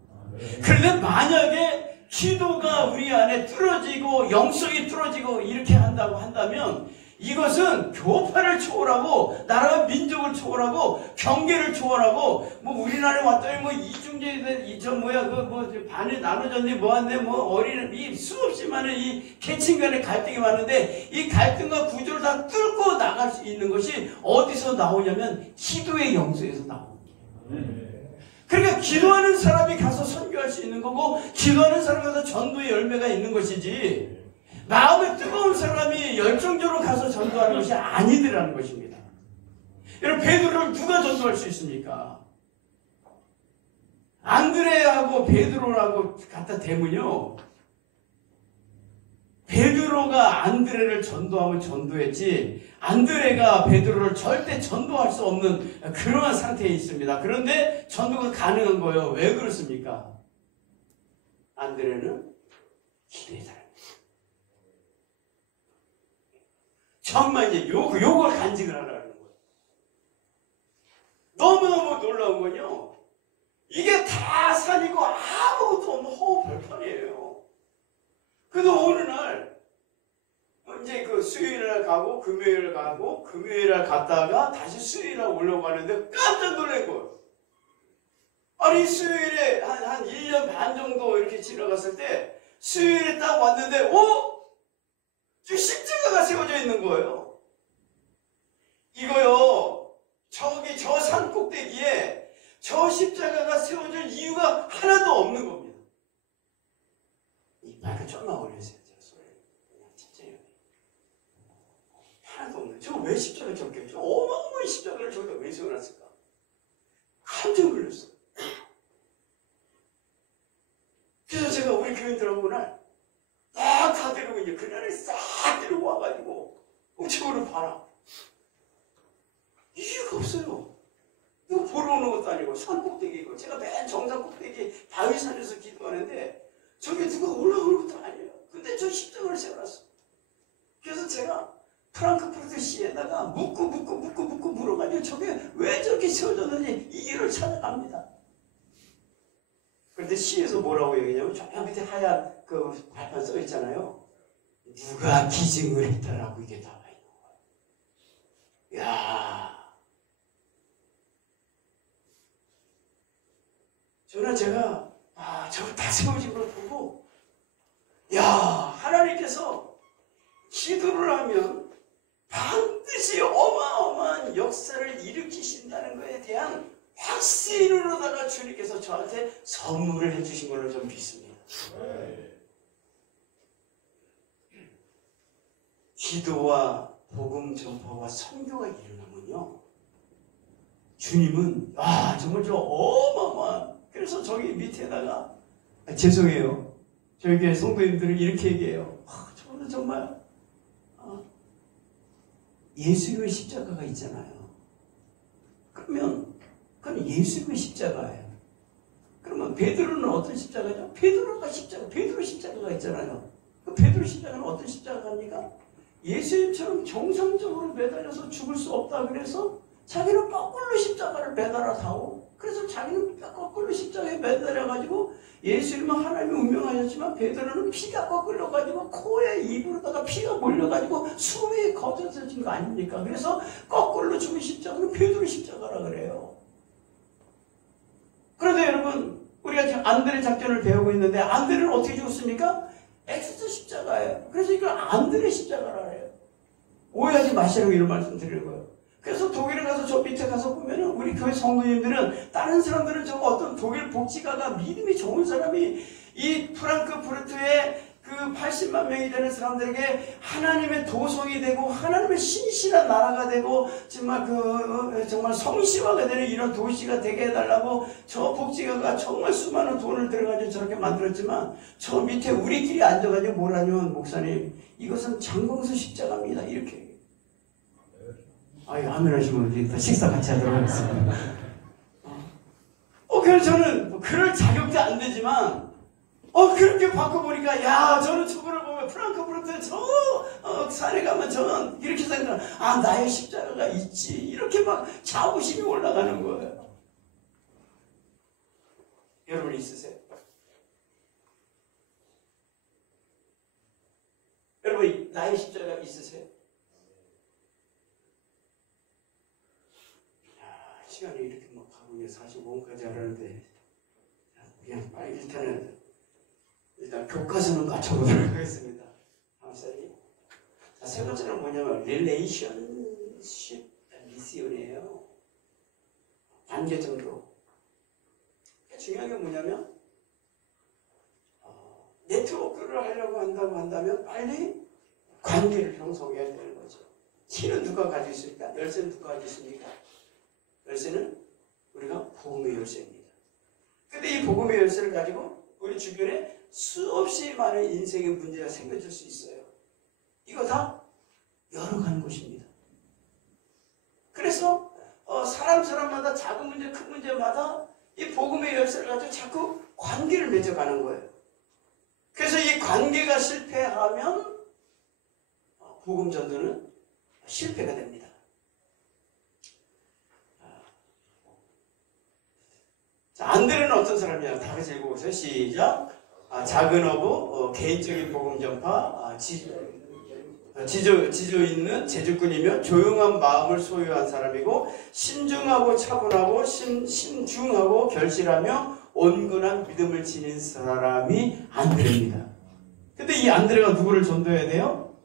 그런데 만약에 기도가 우리 안에 뚫어지고 영성이 뚫어지고 이렇게 한다고 한다면 이것은 교파를 초월하고 나라 민족을 초월하고 경계를 초월하고 뭐 우리나라에 왔더니 뭐 이중제들 저 뭐야 그 뭐 반이 나눠졌니 뭐한데 뭐 어린 이 수없이 많은 이 계층 간의 갈등이 많은데 이 갈등과 구조를 다 뚫고 나갈 수 있는 것이 어디서 나오냐면 기도의 영성에서 나옵니다. 그러니까 기도하는 사람이 가서 선교할 수 있는 거고 기도하는 사람이 가서 전도의 열매가 있는 것이지 마음에 뜨거운 사람이 열정적으로 가서 전도하는 것이 아니더라는 것입니다. 여러분 베드로를 누가 전도할 수 있습니까? 안드레하고 베드로라고 갖다 대면요. 베드로가 안드레를 전도하면 전도했지 안드레가 베드로를 절대 전도할 수 없는 그러한 상태에 있습니다. 그런데 전도가 가능한 거예요. 왜 그렇습니까? 안드레는 기도의 사람이에요. 정말 이제 요걸 간직을 하라는 거예요. 너무너무 놀라운 건요. 이게 다 산이고 아무것도 없는 허우 벌판이에요. 그래도 어느 날 이제 그 수요일날 가고 금요일 가고 금요일날 갔다가 다시 수요일날 올라가는데 깜짝 놀란 거예요. 아니 수요일에 한 1년 반 정도 이렇게 지나갔을 때 수요일에 딱 왔는데 저 십자가가 세워져 있는 거예요. 이거요. 저기 저 산 꼭대기에 저 십자가가 세워질 이유가 하나도 없는 겁니다. 이 마이크 좀만 올려주세요. 진짜요. 하나도 없는. 저 왜 십자가 적혀있죠? 어마어마한 십자가를 저기다 왜 세워놨을까? 깜짝 놀랐어. 그래서 제가 우리 교인들하고 그날 다 데리고 이제 그날을 싹 데리고 와가지고 우측으로 봐라. 이유가 없어요. 이거 보러 오는 것도 아니고 산 꼭대기고 제가 맨 정상 꼭대기 바위산에서 기도하는데 저게 누가 올라오는 것도 아니에요. 근데 저 십자가를 세워놨어. 그래서 제가 프랑크푸르트 시에다가 묻고 물어가지고 저게 왜 저렇게 세워졌는지 이유를 찾아갑니다. 그런데 시에서 뭐라고 얘기하냐면 저 밑에 하얀 그 발판 써 있잖아요. 누가 기증을 했다라고 이게 나와 있는 거예요. 야, 저는 제가 저거 다 세워진 걸 보고 야, 하나님께서 기도를 하면 반드시 어마어마한 역사를 일으키신다는 것에 대한 확신으로다가 주님께서 저한테 선물을 해주신 걸로 좀 믿습니다. 기도와 복음 전파와 선교가 일어나면요, 주님은 정말 저 어마어마한. 그래서 저기 밑에다가 죄송해요. 저희 교회 성도님들은 이렇게 얘기해요. 저는 정말 예수님의 십자가가 있잖아요. 그러면 그건 예수님의 십자가예요. 그러면 베드로는 어떤 십자가죠? 베드로 십자가가 있잖아요. 그 베드로 십자가는 어떤 십자가입니까? 예수님처럼 정상적으로 매달려서 죽을 수 없다 그래서 자기는 거꾸로 십자가를 매달아 타고, 그래서 자기는 거꾸로 십자가에 매달려가지고 예수님은 하나님이 운명하셨지만 베드로는 피가 거꾸로가지고 코에 입으로다가 피가 몰려가지고 숨이 거쳐진 거 아닙니까? 그래서 거꾸로 죽은 십자가는 베드로 십자가라 그래요. 그런데 여러분, 우리가 지금 안드레 작전을 배우고 있는데 안드레는 어떻게 죽었습니까? 엑스터 십자가예요. 그래서 이걸 안드레 십자가라 그래요. 오해하지 마시라고 이런 말씀 드리는 거예요. 그래서 독일에 가서 저 밑에 가서 보면은 우리 교회 성도님들은, 다른 사람들은 저 어떤 독일 복지가가 믿음이 좋은 사람이 이 프랑크푸르트의 그 80만 명이 되는 사람들에게 하나님의 도성이 되고 하나님의 신실한 나라가 되고 정말 정말 성시화가 되는 이런 도시가 되게 해달라고 저 복지가가 정말 수많은 돈을 들어가지고 저렇게 만들었지만, 저 밑에 우리끼리 앉아가지고 뭐라냐면, 목사님 이것은 장공수 십자가입니다 이렇게. 아멘 하시면 우리 식사 같이 하도록 하겠습니다. 그래서 저는 그럴 자격도 안 되지만, 그렇게 바꿔보니까, 야, 저는 저거를 보면 프랑크푸르트 산에 가면 저는 이렇게 생각하면, 나의 십자가가 있지. 이렇게 막 자부심이 올라가는 거예요. 여러분 있으세요? 여러분 나의 십자가 있으세요? 야, 시간이 이렇게 막 가고 45분까지 하라는데 그냥 빨리 일단 교과서는 맞춰보도록 하겠습니다. 다음 슬라이드. 자, 세 번째는 뭐냐면 relationship 미션이에요. 관계 정도. 중요한 게 뭐냐면 네트워크를 하려고 한다면 빨리 관계를 형성해야 되는 거죠. 키는 누가 가지고 있습니까? 열쇠는 누가 가지고 있습니까? 열쇠는 우리가 복음의 열쇠입니다. 근데 이 복음의 열쇠를 가지고 우리 주변에 수없이 많은 인생의 문제가 생겨질 수 있어요. 이거 다 열어가는 것입니다. 그래서 사람마다 작은 문제, 큰 문제마다 이 복음의 열쇠를 가지고 자꾸 관계를 맺어가는 거예요. 그래서 이 관계가 실패하면 복음 전도는 실패가 됩니다. 자, 안드레는 어떤 사람이냐? 다 같이 읽어보세요. 시작. 작은 어부, 개인적인 복음 전파, 지조 있는 제주꾼이며 조용한 마음을 소유한 사람이고 신중하고 차분하고 신중하고 결실하며 온건한 믿음을 지닌 사람이 안드레입니다. 근데 이 안드레가 누구를 전도해야 돼요?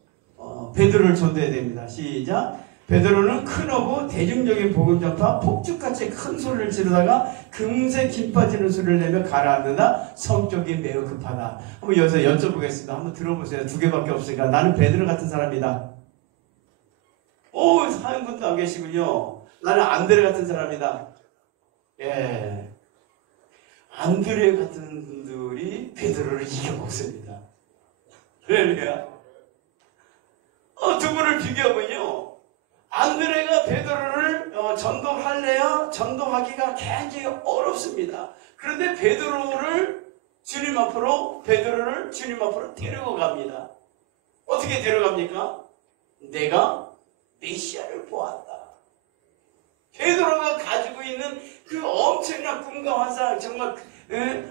베드로를 전도해야 됩니다. 시작. 베드로는 큰 어부, 대중적인 복음 전파, 폭죽같이 큰 소리를 지르다가 금세 김 빠지는 소리를 내며 가라앉는다. 성격이 매우 급하다. 한번 여기서 여쭤보겠습니다. 한번 들어보세요. 두 개밖에 없으니까. 나는 베드로 같은 사람이다. 오, 사연분도 안 계시군요. 나는 안드레 같은 사람이다. 예. 안드레 같은 분들이 베드로를 이겨먹습니다. 할렐루야. 두 분을 비교하면요. 안드레가 베드로를 전도할래야 전도하기가 굉장히 어렵습니다. 그런데 베드로를 주님 앞으로 데리고 갑니다. 어떻게 데려갑니까? 내가 메시아를 보았다. 베드로가 가지고 있는 그 엄청난 꿈과 환상, 정말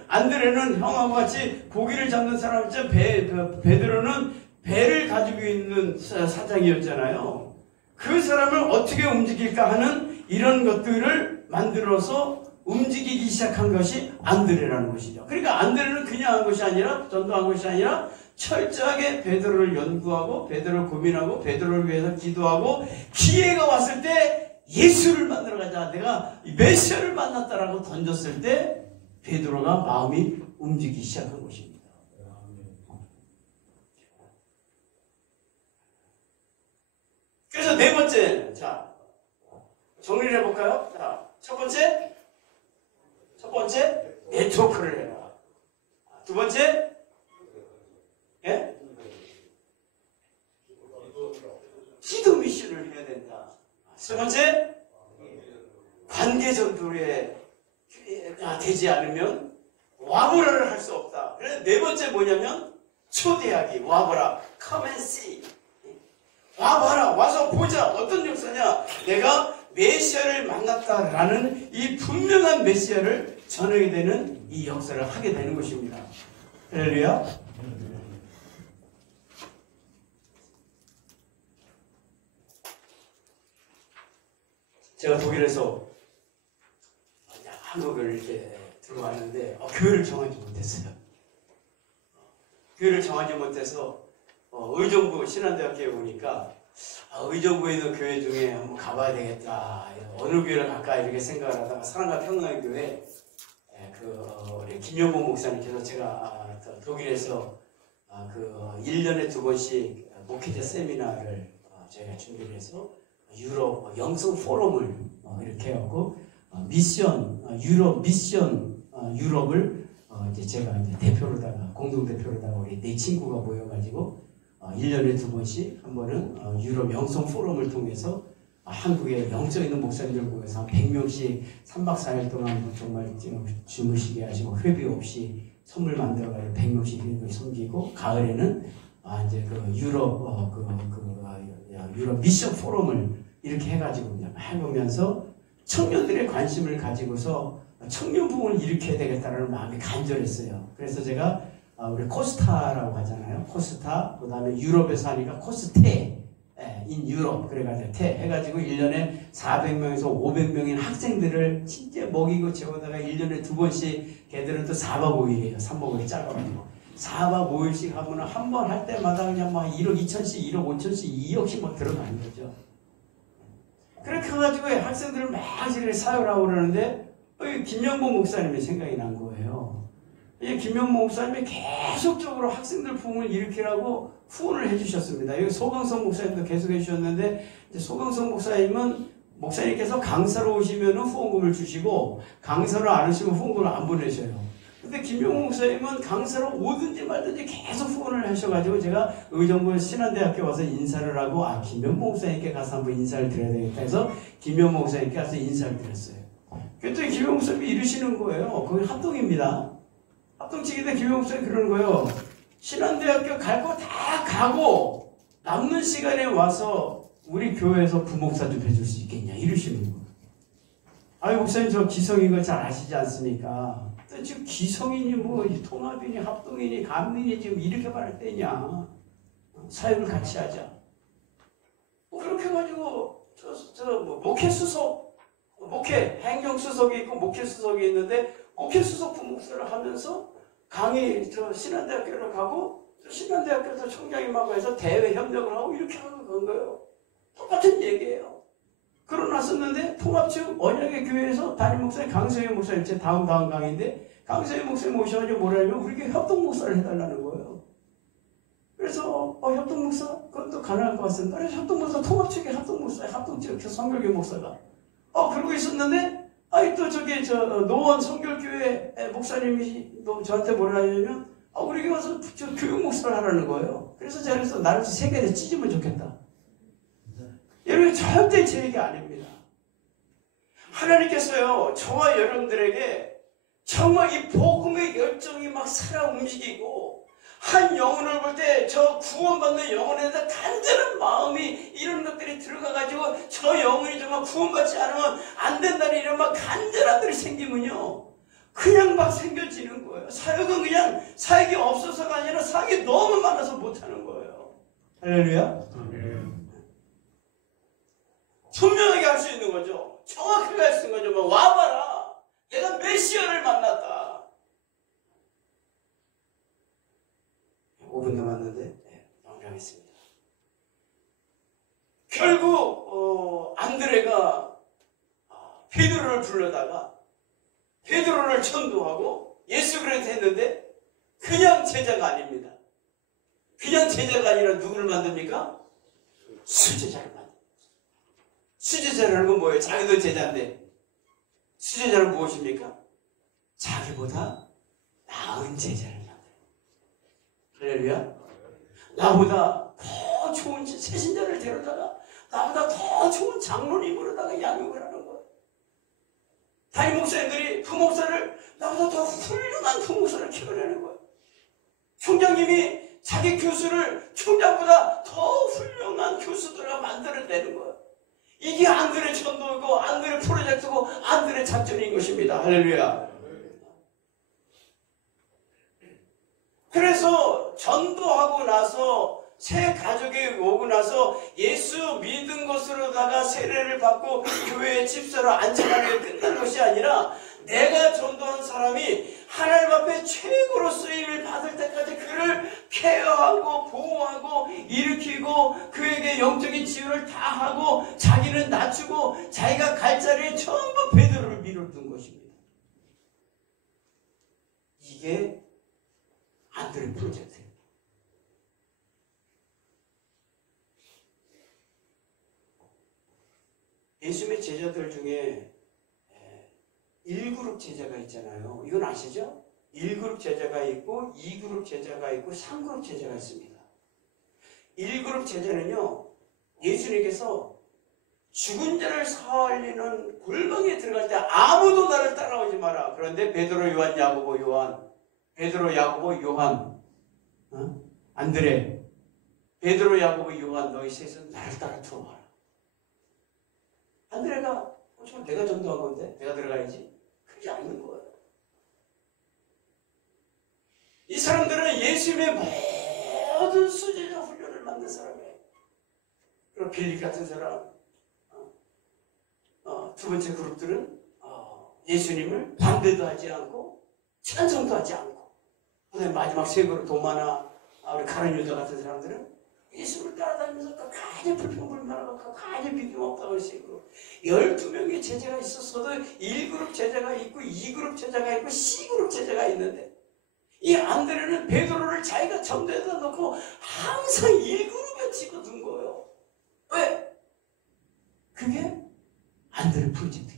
안드레는 형하고 같이 고기를 잡는 사람이죠. 베드로는 배를 가지고 있는 사장이었잖아요. 그 사람을 어떻게 움직일까 하는 이런 것들을 만들어서 움직이기 시작한 것이 안드레라는 것이죠. 그러니까 안드레는 그냥 한 것이 아니라, 전도한 것이 아니라 철저하게 베드로를 연구하고 베드로를 고민하고 베드로를 위해서 기도하고 기회가 왔을 때 예수를 만나러 가자, 내가 메시아를 만났다라고 던졌을 때 베드로가 마음이 움직이기 시작한 것입니다. 그래서 네 번째, 자, 정리를 해볼까요? 자, 첫 번째, 네트워크를 해라. 두 번째, 예? 기도 미션을 해야 된다. 세 번째, 관계 전도에 되지 않으면 와보라를 할 수 없다. 그래서 네 번째 뭐냐면 초대하기, 와보라, come and see. 와봐라, 와서 보자. 어떤 역사냐? 내가 메시아를 만났다라는 이 분명한 메시아를 전하게 되는 이 역사를 하게 되는 것입니다. 할렐루야. 제가 독일에서 한국을 이렇게 들어왔는데 교회를 정하지 못했어요. 교회를 정하지 못해서 의정부 신한대학교에 오니까 의정부에 있는 교회 중에 한번 가봐야 되겠다. 어느 교회를 갈까 이렇게 생각을 하다가 사랑과 평강의 교회 우리 김영봉 목사님께서 제가 독일에서 1년에 2번씩 목회자 세미나를 저희가 준비를 해서 유럽 영성 포럼을 이렇게 해갖고 유럽 미션 유럽을 이제 제가 이제 대표로다가 공동 대표로다가 우리 네 친구가 모여가지고 1년에 2번씩 한 번은 유럽 영성 포럼을 통해서 한국에 영적 있는 목사님들 모여서 한 100명씩 3박 4일 동안 정말 주무시게 하시고 회비 없이 선물 만들어가지고 100명씩 이렇게 섬기고 가을에는 이제 유럽 미션 포럼을 이렇게 해가지고 해보면서 청년들의 관심을 가지고서 청년 부흥을 일으켜야 되겠다는 마음이 간절했어요. 그래서 제가 우리 코스타라고 하잖아요. 코스타, 그 다음에 유럽에서 하니까 코스테, 인 유럽, 그래가지고 테 해가지고 1년에 400명에서 500명인 학생들을 진짜 먹이고 재우다가 1년에 2번씩 걔들은 또 4박 5일이에요. 3박 5일 짧아가지고 4박 5일씩 하면 한 번 할 때마다 그냥 막 1억 2천씩, 1억 5천씩, 2억씩 막 들어가는 거죠. 그렇게 해가지고 학생들을 막 이렇게 사역을 하고 그러는데 김영복 목사님이 생각이 난 거예요. 이 김영복 목사님이 계속적으로 학생들 부흥을 일으키라고 후원을 해주셨습니다. 여기 소강성 목사님도 계속 해주셨는데 소강성 목사님께서 강사로 오시면 후원금을 주시고 강사로 안 오시면 후원금을 안 보내셔요. 근데 김영복 목사님은 강사로 오든지 말든지 계속 후원을 하셔가지고 제가 의정부 신한대학교 와서 인사를 하고 김영복 목사님께 가서 한번 인사를 드려야 되겠다 해서 김영복 목사님께 가서 인사를 드렸어요. 그랬더니 김영복 목사님이 이러시는 거예요. 거기 합동입니다. 합동치기인데 김영복 목사님이 그러는 거예요. 신한대학교 갈 거 다 가고 남는 시간에 와서 우리 교회에서 부목사 좀 해줄 수 있겠냐 이러시는 거예요. 아유 목사님 저 기성인 거 잘 아시지 않습니까? 지금 기성이니 뭐 통합이니 합동이니 감리니 지금 이렇게 말할 때냐. 사역을 같이 하자. 그렇게 해가지고 목회수석, 행정수석이 있고 목회수석이 있는데 목회수석 부목사를 하면서 강의 신한대학교를 가고 신한대학교에서 총장님하고 해서 대외 협력을 하고 이렇게 하고 간 거예요. 똑같은 얘기예요. 그러고 났었는데 통합측 언약의 교회에서 담임 목사님 강세현 목사님 제 다음 강의인데 강세현 목사님 오셔가지고 뭐라냐면 우리에게 협동 목사를 해달라는 거예요. 그래서 협동 목사 그것도 가능할 것 같습니다. 그래서 협동 목사 통합측의 협동 목사 합동측 성결교 목사가 그러고 있었는데 또 노원 성결교회 목사님이 저한테 뭐라 하냐면 우리 가서 교육 목사를 하라는 거예요. 그래서 제가 그래서 나를 세 개를 찢으면 좋겠다. 여러분 절대 제 얘기 아닙니다. 하나님께서요 저와 여러분들에게 정말 이 복음의 열정이 막 살아 움직이고 한 영혼을 볼 때 저 구원받는 영혼에다 간절한 마음이 이런 것들이 들어가가지고 저 영혼이 정말 구원받지 않으면 안 된다는 이런 막 간절한 들이 생기면요 그냥 막 생겨지는 거예요. 사역은 그냥 사역이 없어서가 아니라 사역이 너무 많아서 못하는 거예요. 할렐루야. 분명하게 할 수 있는 거죠. 정확하게 할 수 있는 거죠. 뭐 와봐라. 내가 메시아를 만났다. 5분 남았는데 넘어가겠습니다. 결국 안드레가 베드로를 불러다가 베드로를 전도하고 예수 그리스도 했는데 그냥 제자가 아닙니다. 그냥 제자가 아니라 누구를 만듭니까? 수제자를 만듭니다. 수제자라는 건 뭐예요? 자기도 제자인데 수제자는 무엇입니까? 자기보다 나은 제자를 만들어요. 할렐루야. 나보다 더 좋은 세신자를 데려다가 나보다 더 좋은 장로님으로다가 양육을 하는 거예요. 담임 목사님들이 부목사를 나보다 더 훌륭한 부목사를 키워내는 거예요. 총장님이 자기 교수를 총장보다 더 훌륭한 교수들을 만들어내는 거예요. 이게 안드레 전도이고 안드레 프로젝트고 안드레 작전인 것입니다. 할렐루야. 그래서 전도하고 나서 새 가족이 오고 나서 예수 믿은 것으로다가 세례를 받고 교회에 집사로 앉혀가는 게 끝난 것이 아니라 내가 전도한 사람이 하나님 앞에 최고로 쓰임을 받을 때까지 그를 케어하고 보호하고 일으키고 그에게 영적인 지원을 다 하고 자기는 낮추고 자기가 갈 자리에 전부 베드로를 밀어둔 것입니다. 이게 안드레 프로젝트예요. 예수님의 제자들 중에 1그룹 제자가 있잖아요. 이건 아시죠? 1그룹 제자가 있고 2그룹 제자가 있고 3그룹 제자가 있습니다. 1그룹 제자는요. 예수님께서 죽은 자를 살리는 골방에 들어갈 때 아무도 나를 따라오지 마라. 그런데 베드로, 요한, 야고보, 요한 베드로, 야고보, 요한 안드레 베드로, 야고보, 요한 너희 셋은 나를 따라 들어와라. 안드레가 내가 전도한 건데 내가 들어가야지. 그러지 않는 거예요. 이 사람들은 예수님의 모든 수제자 훈련을 만든 사람이에요. 그리고 빌립 같은 사람, 두 번째 그룹들은 예수님을 반대도 하지 않고 찬성도 하지 않고, 그다음에 마지막 세 그룹 도마나 우리 가룟 유다 같은 사람들은 예수를 따라다니면서 끝까지 불평불만하고 끝까지 믿음 없다고 했어요. 12명의 제자가 있었어도 1그룹 제자가 있고 2그룹 제자가 있고 C그룹 제자가 있는데, 이 안드레는 베드로를 자기가 전대에다 놓고 항상 1그룹에 집어둔 거예요. 왜? 그게 안드레 프로젝트입니다.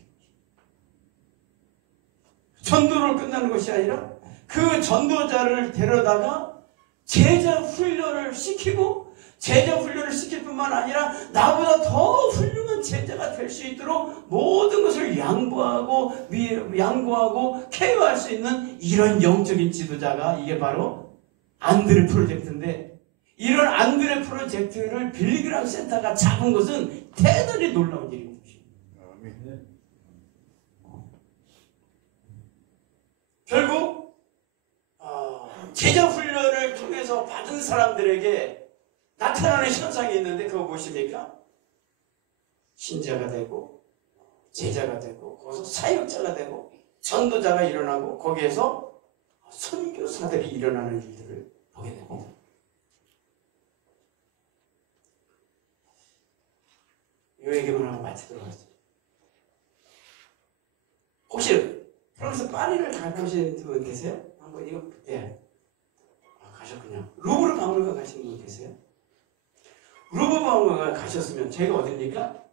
전도를 끝나는 것이 아니라 그 전도자를 데려다가 제자 훈련을 시키고, 제자 훈련을 시킬 뿐만 아니라 나보다 더 훌륭한 제자가 될 수 있도록 모든 것을 양보하고 케어할 수 있는 이런 영적인 지도자가, 이게 바로 안드레 프로젝트인데, 이런 안드레 프로젝트를 빌리그람 센터가 잡은 것은 대단히 놀라운 일입니다. 결국 제자 훈련을 통해서 받은 사람들에게 나타나는 현상이 있는데, 그거 무엇입니까? 신자가 되고 제자가 되고 거기서 사역자가 되고 전도자가 일어나고 거기에서 선교사들이 일어나는 일들을 보게 됩니다. 이 얘기만 하고 마치도록 하겠습니다. 혹시 프랑스 파리를 가보신 분 계세요? 한번 이거, 예. 가셨군요. 루브르 박물관 가신 분 계세요? 루브르 박물관 가셨으면, 저희가 어딥니까?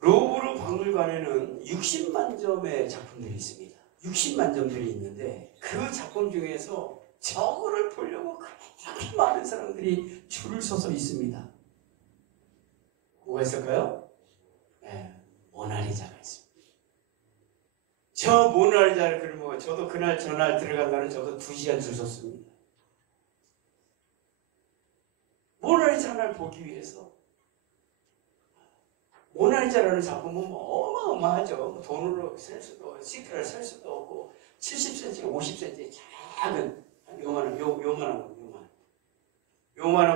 루브르 박물관에는 60만 점의 작품들이 있습니다. 60만 점들이 있는데, 그 작품 중에서 저거를 보려고 그렇게 많은 사람들이 줄을 서서 있습니다. 뭐가 있을까요? 네, 모나리자가 있습니다. 저 모나리자를 그리고 저도 그날 전날 들어간다는 저도 2시간 줄 섰습니다. 모나리자 하나를 보기 위해서. 모나리자라는 작품은 어마어마하죠. 돈으로 살 수도, 시크를 살 수도 없고, 70cm, 50cm 작은 요만한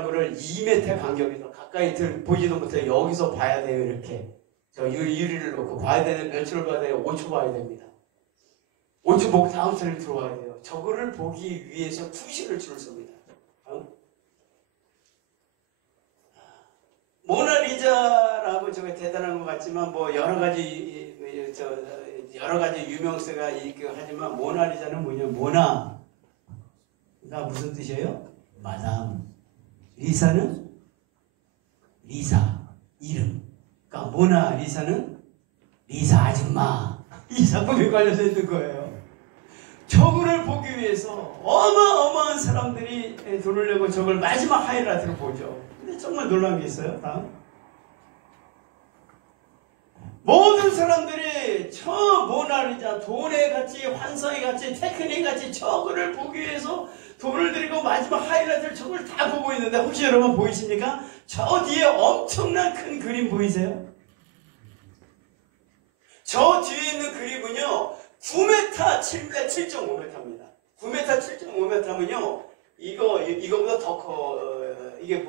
거를 2m 간격에서 가까이 보지도 못해. 여기서 봐야 돼요. 이렇게 저 유리를 놓고 봐야 되는, 며칠을 봐야 돼요? 5초 봐야 됩니다. 5초 보고 다음 차례 들어와야 돼요. 저거를 보기 위해서 2시간을 줄을 섭니다. 모나리자라고 저게 대단한 것 같지만, 뭐 여러 가지 유명세가 있고 하지만, 모나리자는 뭐냐? 모나가 무슨 뜻이에요? 마담. 리사는 리사, 이름. 그러니까 모나리사는 리사 아줌마. 이 작품에 관련해서 있는 거예요. 저거를 보기 위해서 어마어마한 사람들이 돈을 내고 저걸 마지막 하이라이트로 보죠. 근데 정말 놀라운 게 있어요. 다음. 모든 사람들이 저 모나리자, 돈의 가치, 환상의 가치, 테크닉 가치, 저거를 보기 위해서 돈을 들이고 마지막 하이라이트를 저걸 다 보고 있는데, 혹시 여러분 보이십니까? 저 뒤에 엄청난 큰 그림 보이세요? 저 뒤에 있는 그림은요, 9m, 7.5m입니다. 9m, 7.5m면요, 이거보다 더 커, 이게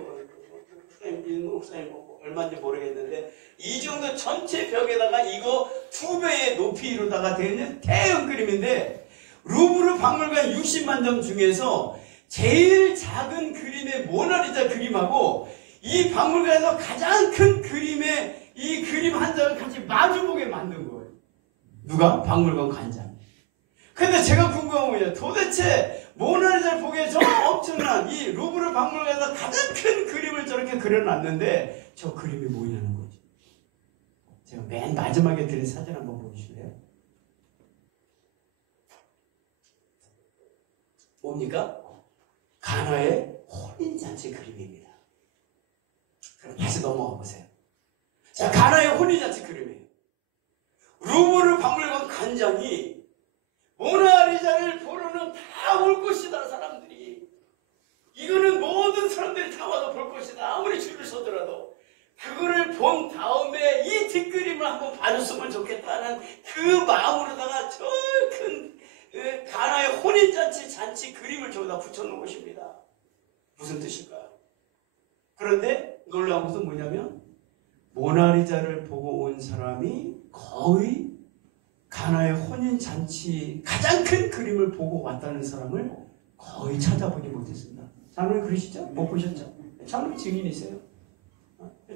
목사님 얼마인지 모르겠는데, 이 정도 전체 벽에다가 이거 2배의 높이로다가 되어 있는 대형 그림인데, 루브르 박물관 60만 점 중에서 제일 작은 그림의 모나리자 그림하고 이 박물관에서 가장 큰 그림의 이 그림 한 장을 같이 마주보게 만든 거예요. 누가? 박물관 관장. 근데 제가 궁금한 거예요. 도대체 모나리자를 보기에 저 엄청난 이 루브르 박물관에서 가장 큰 그림을 저렇게 그려놨는데 저 그림이 뭐냐는 거죠. 제가 맨 마지막에 드린 사진 한번 보실래요? 뭡니까? 가나의 혼인잔치 그림입니다. 그럼 다시 넘어가 보세요. 자, 가나의 혼인잔치 그림이에요. 루브르 박물관 관장이 모나리자를 보러는 다 올 것이다, 사람들이. 이거는 모든 사람들이 다 와서 볼 것이다. 아무리 줄을 서더라도. 그거를 본 다음에 이 뒷그림을 한번 봐줬으면 좋겠다는 그 마음으로다가 저 큰 가나의 혼인잔치 그림을 저기다 붙여놓은 것입니다. 무슨 뜻일까요? 그런데 놀라운 것은 뭐냐면 모나리자를 보고 온 사람이 거의 가나의 혼인잔치 가장 큰 그림을 보고 왔다는 사람을 거의 찾아보지 못했습니다. 장로님 그러시죠? 못 보셨죠? 장로님 증인이세요.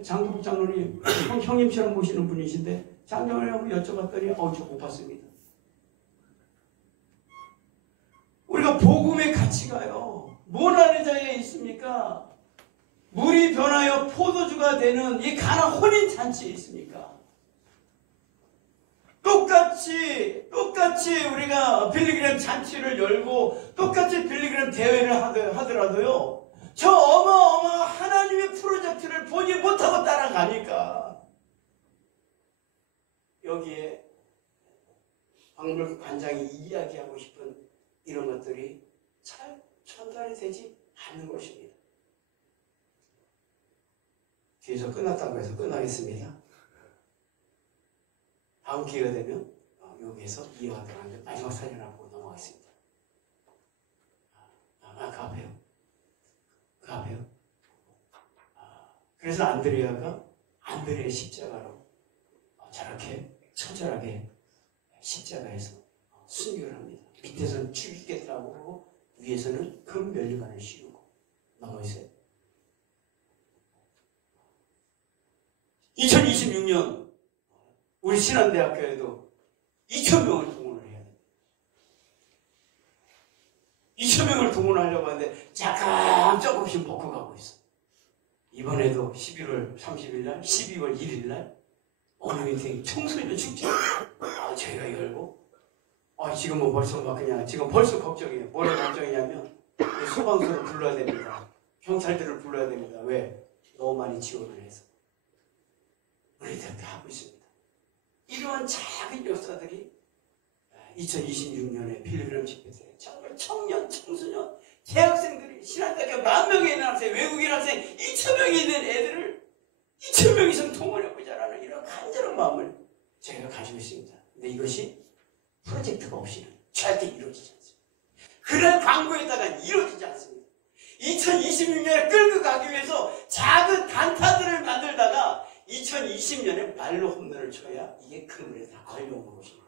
장국 장로님 형님처럼 보시는 분이신데 장로님하고 여쭤봤더니 저 못 봤습니다. 우리가 복음의 가치가요. 모나리자에 있습니까? 물이 변하여 포도주가 되는 이 가나 혼인잔치에 있습니까? 똑같이 우리가 빌리그램 잔치를 열고 똑같이 빌리그램 대회를 하더라도요. 저 어마어마한 하나님의 프로젝트를 보지 못하고 따라가니까 여기에 박물관 관장이 이야기하고 싶은 이런 것들이 잘 전달이 되지 않는 것입니다. 뒤에서 끝났다고 해서 끝나겠습니다. 다음 기회가 되면 여기에서 이어가도록 하는데 마지막 사진 하고 넘어가겠습니다. 그 앞에요. 그 앞에요. 그래서 안드레의 십자가로 저렇게 처절하게 십자가에서 순교를 합니다. 밑에서는 죽이겠다고 하고 위에서는 금 면류관을 씌우고 넘어있어요. 2026년 우리 신한대학교에도 2,000명을 동원을 해야 돼요. 2,000명을 동원하려고 하는데 조금씩 먹고 가고 있어. 이번에도 11월 30일 날, 12월 1일 날 어느 민생 청소년 축제 저희가 열고 지금 벌써 걱정이에요. 뭐를 걱정이냐면 소방서를 불러야 됩니다. 경찰들을 불러야 됩니다. 왜? 너무 많이 지원을 해서. 우리들한테 하고 있습니다. 이러한 작은 역사들이 2026년에 필리그램 집회 때 정말 청년, 청소년, 대학생들이 신한대학교 10,000명에 있는 학생, 외국인 학생 2,000명이 있는 애들을 2,000명 이상 동원해보자라는 이런 간절한 마음을 제가 가지고 있습니다. 근데 이것이 프로젝트가 없이는 절대 이루어지지 않습니다. 그런 광고에다가 이루어지지 않습니다. 2026년에 끌고 가기 위해서 작은 단타들을 만들다가 2020년에 말로 홈런을 쳐야 이게 그물에 다 걸려오는 것입니다.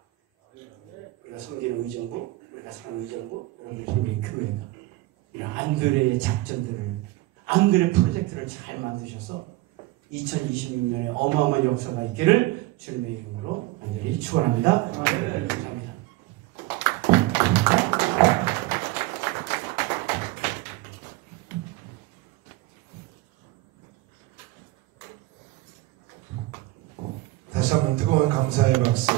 우리가 섬기는 의정부, 우리가 사는 의정부, 여러분들 섬기는 교회가 이런 안드레의 작전들을, 안드레 프로젝트를 잘 만드셔서 2026년에 어마어마한 역사가 있기를 주님의 이름으로 간절히 축원합니다. 감사합니다. 다시 한번 뜨거운 감사의 박수.